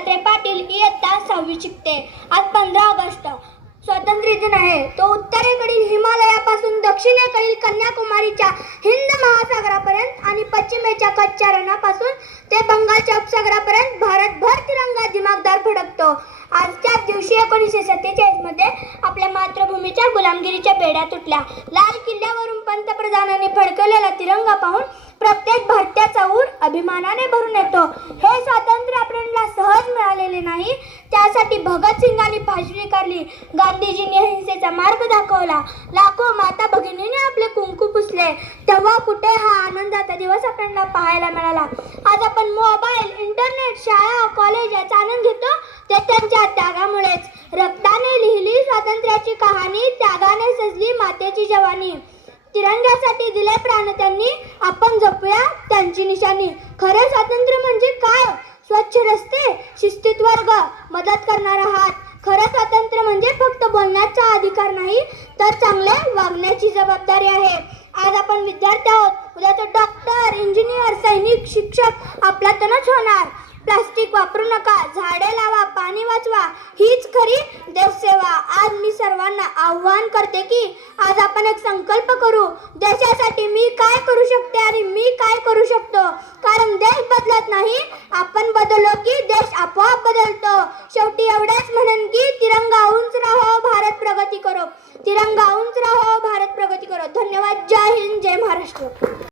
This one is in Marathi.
दत्तात्रय पाटील इयत्ता 6वी शिकते. आज 15 ऑगस्ट स्वातंत्र्य दिन आहे. तो उत्तरेकडील हिमालयापासून दक्षिणेकडील कन्याकुमारीच्या हिंद महासागरापर्यंत आणि पश्चिमेच्या कच्छच्या रणापासून ते बंगालच्या उपसागरापर्यंत भारतभर तिरंगा दिमागदार फडकतो. आजच्या दिवशी 1947 मध्ये आपल्या मातृभूमीच्या गुलामगिरीच्या बेड्या तुटल्या. लाल किल्ल्यावरून पंतप्रधानांनी फडकवलेला तिरंगा पाहून प्रत्येक भारतीयाचा ऊर अभिमानाने भरून येतो. हे स्वातंत्र्य आपल्याला सहज मिळालेले नाही. त्यासाठी भगतसिंगांनी फाशी स्वीकारली, गांधीजींनी अहिंसेचा मार्ग दाखवला, लाखो माता भगिनींनी आपले कुंकू पुसले. तेव्हा कुठे हा आनंदाचा दिवस आपल्याला पाहायला मिळाला. आज आपण मोबाईल, इंटरनेट, शाळा, कॉलेज याचा आनंद घेतो ते त्यांच्या त्यागामुळेच. रक्ताने लिहिली स्वातंत्र्याची कहाणी, त्यागाने सजली मातेची जवानी. तिरंग्यासाठी दिले प्राण त्यांनी, आपण जपूया त्यांची निशाणी. खरे स्वातंत्र्य म्हणजे काय? स्वच्छ रस्ते, शिस्तीत वर्ग, मदत करणारा हात. खरं स्वातंत्र्य म्हणजे फक्त बोलण्याचा अधिकार नाही, तर चांगले वागण्याची जबाबदारी आहे. आज आपण विद्यार्थी आहोत, उद्या तो डॉक्टर, इंजिनियर, सैनिक, शिक्षक आपल्यातूनच होणार. प्लास्टिक वापरू नका, झाडे लावा, पाणी वाचवा, हीच खरी देशसेवा. आज मी सर्वांना आव्हान करते की आज आपण एक संकल्प करू. देशासाठी मी काय करू शकते आणि मी काय करू शकतो. कारण देश बदलत नाही, आपण बदललो की देश आपोआप बदलतो. शेवटी एवढेच म्हणेन की तिरंगा उंच राहो, भारत प्रगती करो. तिरंगा उंच राहो, भारत प्रगती करो. धन्यवाद. जय हिंद, जय महाराष्ट्र.